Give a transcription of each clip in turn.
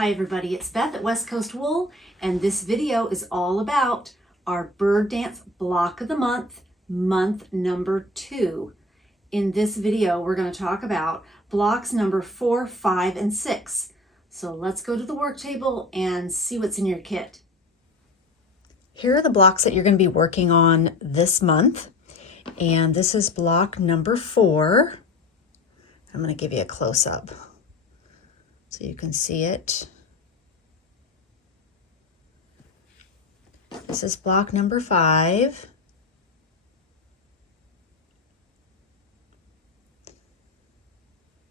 Hi everybody, it's Beth at West Coast Wool, and this video is all about our bird dance block of the month, month number 2. In this video, we're going to talk about blocks number 4, 5, and 6. So let's go to the work table and see what's in your kit. Here are the blocks that you're going to be working on this month, and this is block number 4. I'm going to give you a close-up so you can see it. This is block number 5.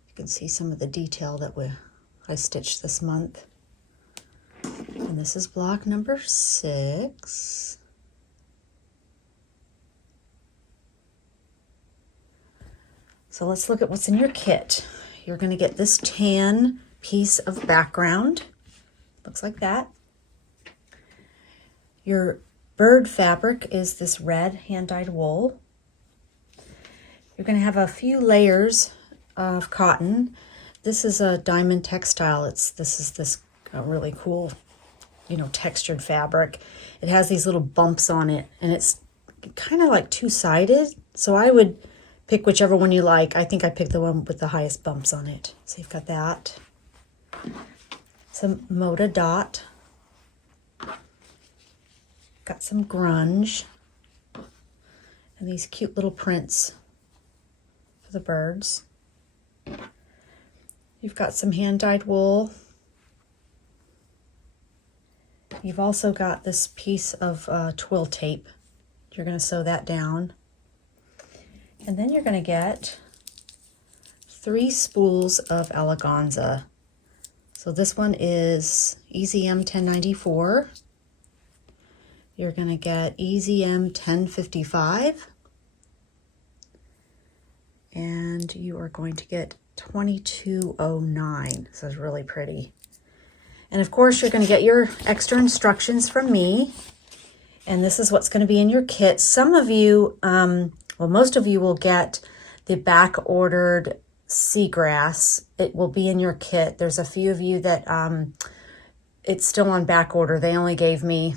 You can see some of the detail that I stitched this month. And this is block number 6. So let's look at what's in your kit. You're going to get this tan piece of background. Looks like that. Your bird fabric is this red hand-dyed wool. You're going to have a few layers of cotton. This is a diamond textile. This is this really cool, textured fabric. It has these little bumps on it, and it's kind of like two-sided. So I would pick whichever one you like. I think I picked the one with the highest bumps on it. So you've got that. Some Moda dot. Got some grunge. And these cute little prints for the birds. You've got some hand-dyed wool. You've also got this piece of twill tape. You're going to sew that down. And then you're going to get 3 spools of eleganza. So this one is EZM 1094. You're going to get EZM 1055. And you are going to get 2209. So it's really pretty. And of course, you're going to get your extra instructions from me. And this is what's going to be in your kit. Some of you, most of you will get the back-ordered seagrass. It will be in your kit. There's a few of you that it's still on back order. They only gave me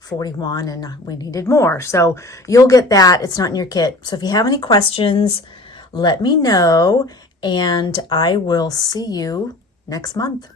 41 and we needed more. So you'll get that. It's not in your kit. So if you have any questions, let me know, and I will see you next month.